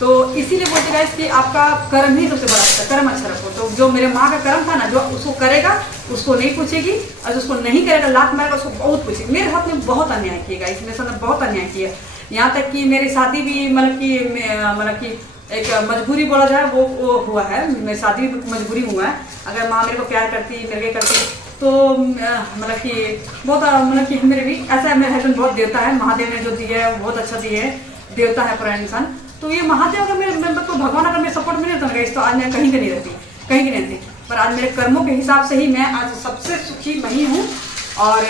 तो इसीलिए बोलते गाइस कि आपका कर्म ही सबसे बड़ा होता है, कर्म अच्छा रखो। तो जो मेरे माँ का कर्म था ना, जो उसको करेगा उसको नहीं पूछेगी, और जो उसको नहीं करेगा लात मारेगा उसको बहुत पूछेगी। मेरे हाथ में बहुत अन्याय किया गाइस, मेरे साथ बहुत अन्याय किया। यहाँ तक कि मेरी शादी भी मतलब कि एक मजबूरी बोला जाए वो हुआ है। मेरी शादी भी मजबूरी हुआ है। अगर माँ मेरे को प्यार करती, मेरे को करती तो मतलब कि बहुत मतलब कि मेरे भी ऐसा है। मेरे हस्बैंड बहुत देवता है, महादेव ने जो दिया है बहुत अच्छा दिया है, देवता है पूरा इंसान। तो ये महादेव अगर मेरे को भगवान अगर मेरे सपोर्ट में नहीं होता तो आज मैं कहीं की नहीं रहती, कहीं की नहीं रहती। पर आज मेरे कर्मों के हिसाब से ही मैं आज सबसे सुखी वही हूँ, और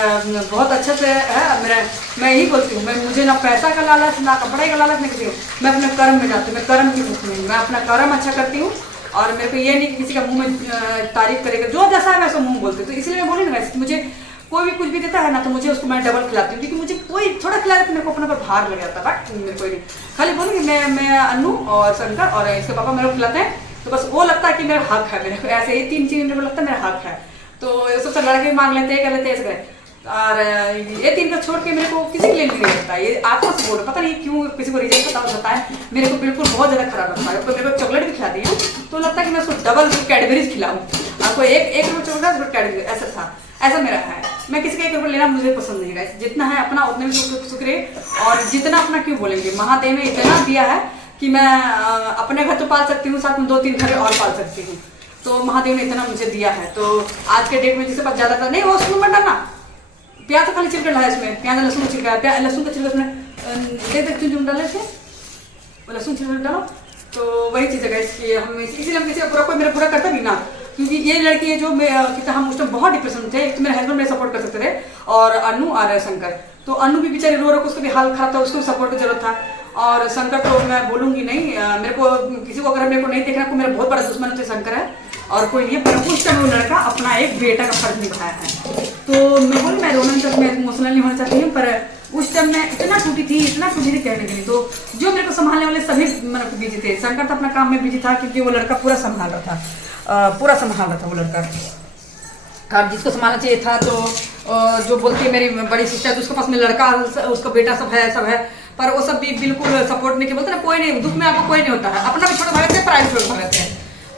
बहुत अच्छे से है मेरा। मैं यही बोलती हूँ, मैं मुझे ना पैसा का लालच, ना कपड़े का लालच, नहीं किसी को। मैं अपने कर्म में जाती हूँ, मैं कर्म की सुख में, मैं अपना कर्म अच्छा करती हूँ। और मेरे को ये नहीं कि किसी का मुंह में तारीफ करेगा, जो जैसा है वैसा मुंह बोलते। तो इसलिए मैं बोली ना मुझे कोई भी कुछ भी देता है ना, तो मुझे उसको मैं डबल खिलाती हूँ। क्योंकि मुझे कोई थोड़ा खिलाया तो मेरे को अपने पर भार लग जाता है। बट मेरे को नहीं, खाली बोलूँगी मैं अनु और शंकर और इसके पापा मेरे को खिलाते हैं, तो बस वो लगता है कि मेरा हक है। मेरे को ऐसे ही 3 चीज़ मेरे को लगता है मेरा हक है। तो सबसे लड़के मांग लेते हैं, कर लेते हैं ऐसे। और ये 3 का छोड़ के मेरे को किसी के लिए नहीं लगता है। ये आत्मा से बोल रहा, पता नहीं क्यों किसी को रिजेक्ट होता है। मेरे को बिल्कुल बहुत ज़्यादा खराब लगता है। मेरे को चॉकलेट भी खिला दिया तो लगता है कि मैं उसको डबल कैडबरीज खिलाऊँ। आपको एक रुपये चॉकलेट उसको कैडबरी, ऐसा था, ऐसा मेरा है। मैं किसी का 1 रुपये लेना मुझे पसंद नहीं है। जितना है अपना उतने में सुख रहे, और जितना अपना क्यों बोलेंगे। महादेव ने इतना दिया है कि मैं अपने घर तो पाल सकती हूँ, साथ में 2-3 घर और पाल सकती हूँ। तो महादेव ने इतना मुझे दिया है। तो आज के डेट में जिसके पास ज़्यादातर नहीं, वो उसमें मत डालना, प्याज तो खाली छिलका डाला है इसमें, प्याज लहसुन छिलका है, लहसुन का छिलका उसमें दे चुन डाले थे, लहसुन छिलका डालो। तो वही चीज़ है इसकी हम इसीलिए हम किसी का पूरा कोई मेरा पूरा करता भी ना। क्योंकि ये लड़की है जो हम उस टाइम बहुत डिप्रेशन में थे। एक तो मेरे हस्बैंड मेरे सपोर्ट कर सकते थे, और अनु और शंकर। तो अनु भी बेचारी रो उसको भी हाल खराब था, उसको भी सपोर्ट की जरूरत था। और शंकर तो मैं बोलूँगी नहीं, मेरे को किसी को अगर मेरे को नहीं देखना, को मेरा बहुत बड़ा दुश्मन होता है शंकर है, और कोई नहीं है। पर उस टाइम वो लड़का अपना एक बेटा का फर्ज निभाया है। तो मैं बोलूँ मैं रोना तक मैं इमोशनल नहीं होना चाहती हूँ, पर उस टाइम मैं इतना टूटी थी कहने के लिए। तो जो मेरे को संभालने वाले सभी मतलब बिजी थे। शंकर तो अपना काम में बिजी था, क्योंकि वो लड़का पूरा संभाल रहा था, पूरा संभाल रहा था वो लड़का। और जिसको संभालना चाहिए था तो जो बोलती है मेरी बड़ी सिस्टर, तो उसके पास में लड़का उसका बेटा सब है, पर वो सब भी बिल्कुल सपोर्ट नहीं किया। बोलते ना कोई नहीं, दुख में आपको कोई नहीं होता है। अपना भी छोटा भाई थे, पराया छोटा भाई थे,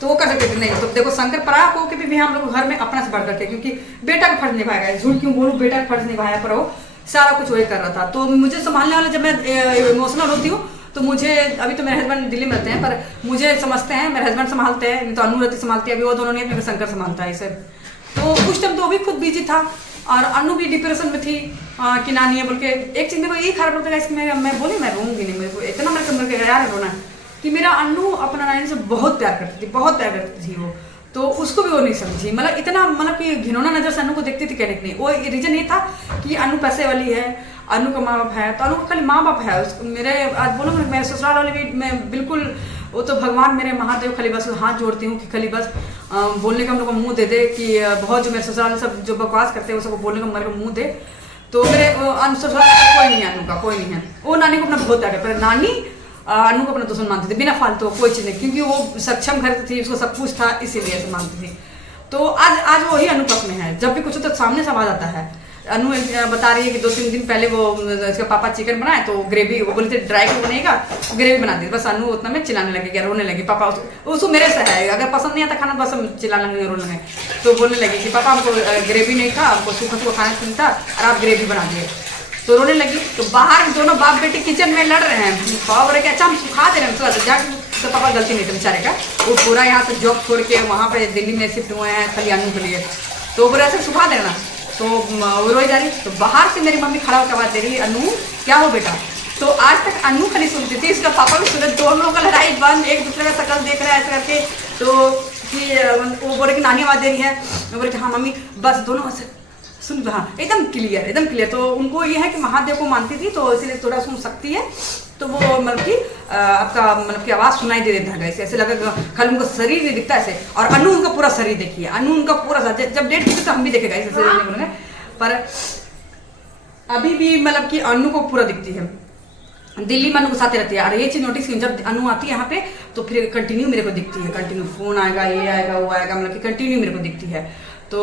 तो वो कर सकते थे नहीं। तो देखो शंकर पराया को के भी हम लोग घर में अपना से बढ़ करके, क्योंकि बेटा का फर्ज निभाएगा। झूठ क्यों बोलूँ, बेटा का फर्ज निभाया, पर वो सारा कुछ वही कर रहा था। तो मुझे संभालने वाले जब मैं इमोशनल होती हूँ तो मुझे, अभी तो मेरे हस्बैंड दिल्ली में रहते हैं, पर मुझे समझते हैं, मेरे हस्बैंड संभालते हैं, नहीं तो अनु रति संभालती है। अभी वो दोनों नहीं, मेरे शंकर संभालता है इसे। तो उस टाइम तो वो भी खुद बिजी था, और अनु भी डिप्रेशन में थी कि नानी है बोल के। एक चीज़ मेरे को यही खराब लगता है इसमें, मैं बोली मैं रोऊंगी नहीं, मेरे को इतना मेरे को यार रोना कि मेरा अनु अपना नानी से बहुत प्यार करती थी, बहुत प्यार करती थी वो। तो उसको भी वो नहीं समझी, मतलब इतना मतलब कि घिनौना नजर से अनु को देखती थी। कहने के नहीं, वो रीजन ये था कि अनु पैसे वाली है, अनु का माँ बाप है, तो अनु का खाली माँ बाप है। मेरे आज बोलो मेरे ससुराल वाले भी, मैं बिल्कुल वो तो भगवान मेरे महादेव खाली बस हाथ जोड़ती हूँ कि खाली बस बोलने का हम लोग को मुँह दे दे, कि बहुत जो मेरे ससुराल सब जो बकवास करते हैं वो सबको बोलने का मेरे को मुँह दे। तो मेरे ससुराल कोई नहीं है, अनु का कोई नहीं है। वो नानी को अपना बहुत प्यार है, पर नानी अनु को अपना दुश्मन मानती थी, बिना फालतू कोई चीज़ नहीं, क्योंकि वो सक्षम घर थी, उसको सब कुछ था, इसीलिए ऐसे मानती थी। तो आज वही अनुपस्थ में है। जब भी कुछ होता तो सामने से आवाज आता है, अनु बता रही है कि 2-3 दिन पहले वो इसका पापा चिकन बनाए तो ग्रेवी, वो बोले थे ड्राई क्यों बनेगा, ग्रेवी बना दी। बस अनु उतना में चिल्लाने लगी, रोने लगी। पापा उसको मेरे से है, अगर पसंद नहीं आता खाना बस हम चिल्लाने लगे, रोने लगे। तो बोलने लगी कि पापा हमको ग्रेवी नहीं खा, हमको सूखा सूखा खाना नहीं था और आप ग्रेवी बना दिए। तो रोने लगी। तो बाहर दोनों बाप बेटी किचन में लड़ रहे हैं, पापा बोले कि अच्छा हम सुखा दे रहे हैं तो जाके। तो पापा गलती नहीं थी बेचारे का, वो पूरा यहाँ से जॉब छोड़ के वहाँ पे दिल्ली में शिफ्ट हुए हैं खाली अनु के लिए। तो बोले ऐसे सुखा देना, तो वो रोई जा रही। तो बाहर से मेरी मम्मी खड़ा होकर आवाज दे रही, अनु क्या हो बेटा। तो आज तक अनु खाली सुनती थी, इसका पापा भी सुने, दोनों का लड़ाई बंद, एक दूसरे का शकल देख रहे हैं ऐसे करके। तो कि वो बोले कि नानी आवाज दे रही है, मैं बोले कि हाँ मम्मी, बस दोनों ऐसे सुन, हाँ एकदम क्लियर, एकदम क्लियर। तो उनको ये है कि महादेव को मानती थी तो इसलिए थोड़ा सुन सकती है। तो वो मतलब कि आपका मतलब कि आवाज़ सुनाई दे देता है, ऐसे लगा खाली उनका शरीर नहीं दिखता ऐसे। और अनु उनका पूरा शरीर देखिए, अनु उनका पूरा जब डेट होगी तो हम भी देखेगा ऐसे शरीर नहीं बोलेंगे, पर अभी भी मतलब कि अनु को पूरा दिखती है। दिल्ली में अनु को साथ रहती है। और ये चीज़ नोटिस की, जब अनु आती है यहाँ पे तो फिर कंटिन्यू मेरे को दिखती है, कंटिन्यू फोन आएगा, ये आएगा वो आएगा, मतलब कि कंटिन्यू मेरे को दिखती है। तो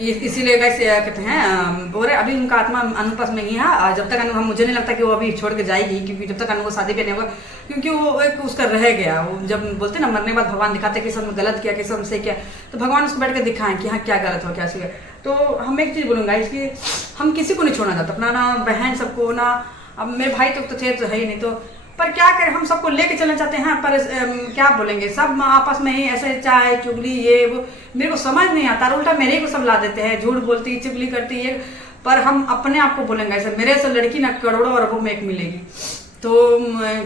इसीलिए कैसे कहते हैं बोल रहे अभी उनका आत्मा अनु पास में ही है। जब तक अनु, मुझे नहीं लगता कि वो अभी छोड़ के जाएगी, क्योंकि जब तक अनु को शादी भी नहीं होगा, क्योंकि वो एक उसका रह गया। वो जब बोलते ना मरने के बाद भगवान दिखाते कि सब गलत किया, कि सब सही किया, तो भगवान उसको बैठ के दिखाएं कि हाँ क्या गलत हो क्या सही। तो हम एक चीज़ बोलूँगा इसकी, हम किसी को नहीं छोड़ना चाहते, अपना ना बहन सबको ना, अब मेरे भाई तो थे तो है ही नहीं, तो पर क्या करें, हम सबको लेके चलना चाहते हैं, पर क्या बोलेंगे, सब आपस में ही ऐसे चाय चुगली ये वो, मेरे को समझ नहीं आता। उल्टा मेरे को सब ला देते हैं, झूठ बोलती चुगली करती है, पर हम अपने आप को बोलेंगे ऐसे, मेरे से लड़की ना करोड़ों अरबों में एक मिलेगी। तो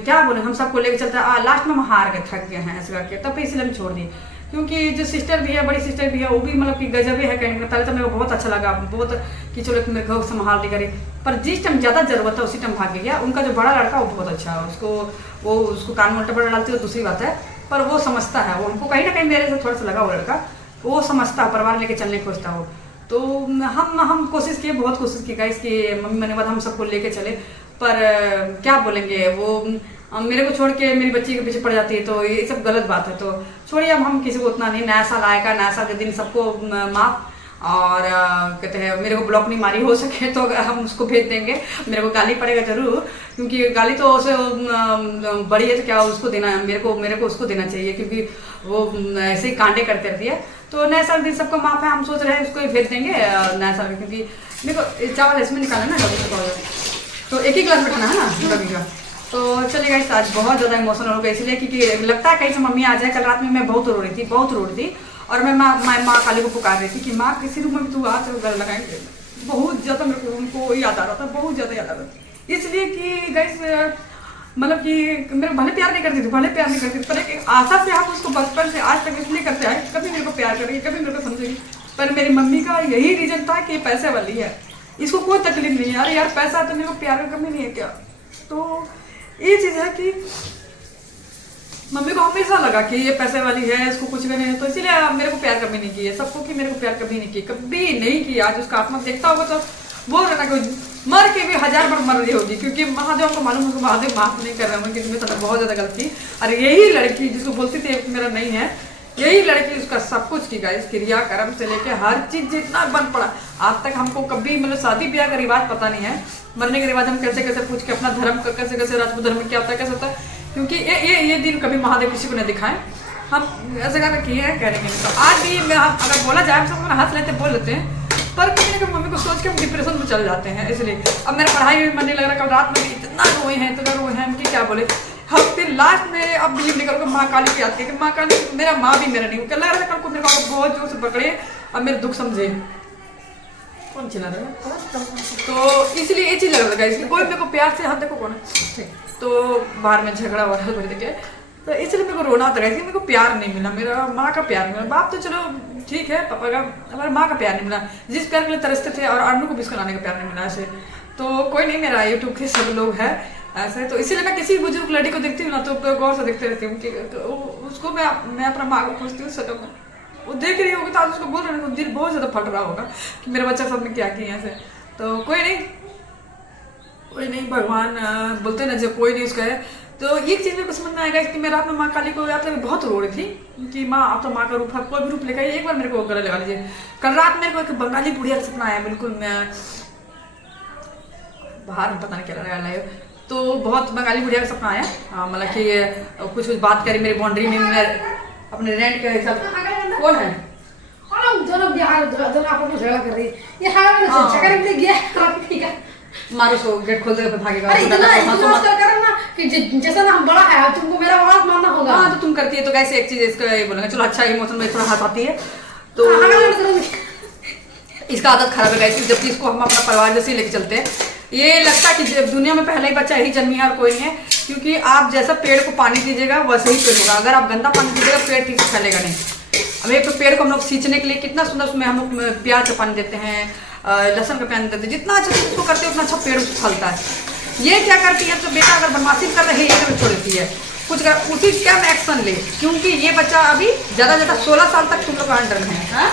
क्या बोले, हम सबको लेके चलते हैं, लास्ट में हम हार गए, थक गए हैं ऐसे करके, तब इसलिए हम छोड़ दिए। क्योंकि जो सिस्टर भी है, बड़ी सिस्टर भी है, वो भी मतलब कि गजब है कहने का। पहले तो मेरे को बहुत अच्छा लगा, बहुत कि चलो मेरे घर संभाल दी करे, पर जिस टाइम ज़्यादा जरूरत है उसी टाइम भाग गया। उनका जो बड़ा लड़का वो बहुत अच्छा है, उसको कान में उल्टा पड़ा डालती है दूसरी बात है, पर वो समझता है, वो उनको कहीं ना कहीं मेरे से थोड़ा सा लगा वो लड़का, वो समझता है, परिवार लेके चलने खोजता हो। तो हम कोशिश किए, बहुत कोशिश की गाइस कि मम्मी मैंने बाद हम सबको लेके चले, पर क्या बोलेंगे, वो मेरे को छोड़ के मेरी बच्ची के पीछे पड़ जाती है, तो ये सब गलत बात है। तो छोड़िए, अब हम किसी को उतना नहीं, नया साल आएगा, नया साल के दिन सबको माफ, और कहते हैं मेरे को ब्लॉक नहीं मारी, हो सके तो हम उसको भेज देंगे, मेरे को गाली पड़ेगा जरूर, क्योंकि गाली तो उसे बड़ी है तो क्या उसको देना है, मेरे को उसको देना चाहिए, क्योंकि वो ऐसे ही कांडे करते रहती है। तो नया साल दिन सबको माफ है, हम सोच रहे हैं उसको ही भेज देंगे नया साल, क्योंकि देखो चावल इसमें निकालना ना तो एक ही गिलास बैठाना है ना कभी का। तो चलिए गाइस, आज बहुत ज़्यादा इमोशनल हो गया, इसलिए क्योंकि लगता है कहीं से मम्मी आ जाए। कल रात में मैं बहुत रो रही थी, और मैं माँ काली को पुकार रही थी कि माँ किसी रूम में तू आ, चलो गल लगाएंगे। बहुत ज़्यादा मेरे को उनको याद आ रहा था, बहुत ज़्यादा याद आ रहा था, इसलिए कि गाइस मतलब कि मेरे भले प्यार नहीं करती थी, पर एक आशा से हम उसको बचपन से आज तक इसलिए करते आए, कभी मेरे को प्यार करेगी, कभी मेरे को समझेगी। पर मेरी मम्मी का यही रीजन था कि पैसे वाली है, इसको कोई तकलीफ नहीं है, अरे यार पैसा तो मेरे को प्यार का कमी नहीं है क्या। तो ये चीज़ है कि मम्मी को हमेशा लगा कि ये पैसे वाली है, इसको कुछ भी नहीं है, तो इसीलिए मेरे को प्यार कभी नहीं की है, सबको कि मेरे को प्यार कभी नहीं की, कभी नहीं की। आज उसका आत्मा देखता होगा तो बोल रहा ना कि मर के भी 1000 बार मर रही होगी, क्योंकि महादेव को मालूम है, महादेव माफ नहीं कर रहे होंगे, क्योंकि मेरे बहुत ज़्यादा गलती। और यही लड़की जिसको बोलती थी मेरा नहीं है, यही लड़की उसका सब कुछ की गाइस, क्रिया कर्म से लेके हर चीज़ जितना बन पड़ा। आज तक हमको कभी मतलब शादी ब्याह का रिवाज पता नहीं है, मरने के रिवाज हम कैसे कैसे पूछ के अपना धर्म कैसे राजपूत धर्म में क्या होता है कैसे होता है, क्योंकि ये दिन कभी महादेव किसी को नहीं दिखाए। हम ऐसे करके किए हैं, करेंगे। तो आज भी अगर बोला जाए हम सब हंस लेते बोल लेते हैं, पर कहीं ना कहीं मम्मी को सोच के हम डिप्रेशन में चल जाते हैं। इसलिए अब मेरा पढ़ाई में मन नहीं लग रहा, कल रात में इतना रोए हैं कि क्या बोले। हम फिर लास्ट में अब बिलीव नहीं करोगे, माँ काली की आती है कि माँ काली मेरा माँ भी मेरा नहीं, कल लग रहा था कल को मेरे को बहुत जोर से पकड़े और मेरे दुख समझे। कौन चिल्ला रहा है? तो इसलिए ये चीज़ लग रहा था इसलिए कोई मेरे को प्यार से, हाँ देखो कौन है, तो बाहर में झगड़ा हो रहा देखे, तो इसलिए मेरे को रोना आता है, मेरे को प्यार नहीं मिला, मेरा माँ का प्यार मिला। बाप तो चलो ठीक है, पापा का, हमारे माँ का प्यार नहीं मिला, जिस प्यार के लिए तरसते थे, और अनु को बिस्कुट लाने का प्यार नहीं मिला ऐसे। तो कोई नहीं, मेरा यूट्यूब के सब लोग है ऐसे, तो इसीलिए मैं किसी बुजुर्ग लड़की को देखती हूँ ना तो गौर से देखते रहती हूँ कि उसको मैं अपना माँ को खोजती हूँ सकल में, वो देख रही होगी तो आज उसको बोल रहे हैं, दिल बहुत ज़्यादा फट रहा होगा कि मेरा बच्चा सब में क्या किया ऐसे। तो कोई नहीं, भगवान बोलते ना जब कोई नहीं उसका है, तो ये चीज़ मेरे को समझ में आएगा कि मैं रात में माँ काली को याद करके बहुत रो रही थी कि माँ आप तो माँ का रूप है, कोई भी रूप लेकर एक बार मेरे को गले लगा लीजिए। कल रात मेरे को एक बंगाली बुढ़िया का सपना आया, बिल्कुल मैं बाहर पता नहीं क्या लगा है, तो बहुत बंगाली बुढ़िया का सपना आया। मतलब कि कुछ बात करी मेरी बाउंड्री में, मैं अपने रेंट के हिसाब। कौन है? दोनों बिहार दोनों आपस में झगड़ा कर रही है। ये झगड़ा करने गया ट्रैफिक का। मारो उसको, गेट खोल देगा, भागेगा। अरे इतना करो ना कि जैसा ना हम बड़ा है तुमको मेरा आवाज मानना होगा। हाँ तो तुम करती है तो कैसे एक चीज इसका ये बोलेंगे। चलो अच्छा, इमोशन में थोड़ा हंसाती है तो इसका आदत खराब है गाइस, जबकि इसको हम अपना परिवार जैसे ही लेके चलते हैं। ये लगता है कि दुनिया में पहला ही बच्चा ही जन्मी है और कोई नहीं है, क्योंकि आप जैसा पेड़ को पानी दीजिएगा वैसे ही पेड़ होगा। अगर आप गंदा पानी दीजिएगा पेड़ ठीक से फैलेगा नहीं। अब एक तो पेड़ को हम लोग सींचने के लिए कितना सुंदर उसमें हम लोग प्याज का पानी देते हैं, लहसुन का पानी देते हैं, जितना अच्छा से उसको करते हैं उतना अच्छा पेड़ फलता है। ये क्या करती है तो बेटा अगर बदमाशी कर रही है ये छोड़ देती है, कुछ कर उसी क्या हम एक्शन ले, क्योंकि ये बच्चा अभी ज़्यादा 16 साल तक तुम लोग अंडर में है।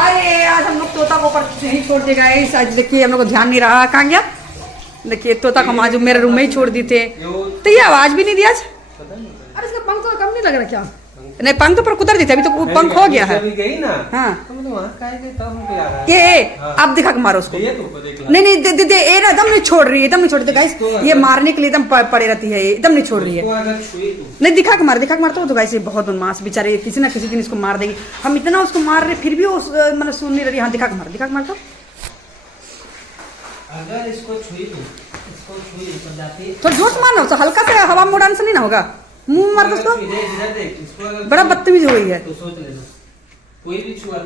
अरे आज हम लोग तोता को ऊपर नहीं छोड़ दिए गाइस। आज देखिए हम लोग को ध्यान नहीं रहा, कहाँ गया? देखिए तोता को आज मेरे रूम में ही छोड़ दी थे, तो ये आवाज भी नहीं दिया आज। अरे इसका पंख तो कम नहीं लग रहा क्या? नहीं पंख तो पर कुतर दी थी, अभी तो पंख हो गया है। गई ना। हाँ तो ये आप दिखा के मारो उसको। नहीं नहीं दे दे दे, ये ना एकदम नहीं छोड़ रही है, एकदम नहीं छोड़ते गाइस। ये मारने के लिए एकदम पड़े रहती है, एकदम नहीं छोड़ रही है। नहीं दिखा के मार तो गाइस ये बहुत बदमाश बेचारे, किसी ना किसी दिन इसको मार देगी। हम इतना उसको मार रहे फिर भी वो मतलब सुन नहीं रही। हाँ दिखा के मार तो अगर इसको छुई तो जाती थोड़ा जोर से मारना, हल्का से हवा में उड़ाने से नहीं ना होगा, मुंह मार दो उसको। बड़ा बदतमीज हो गई है। तो सोच ले कोई भी छुआ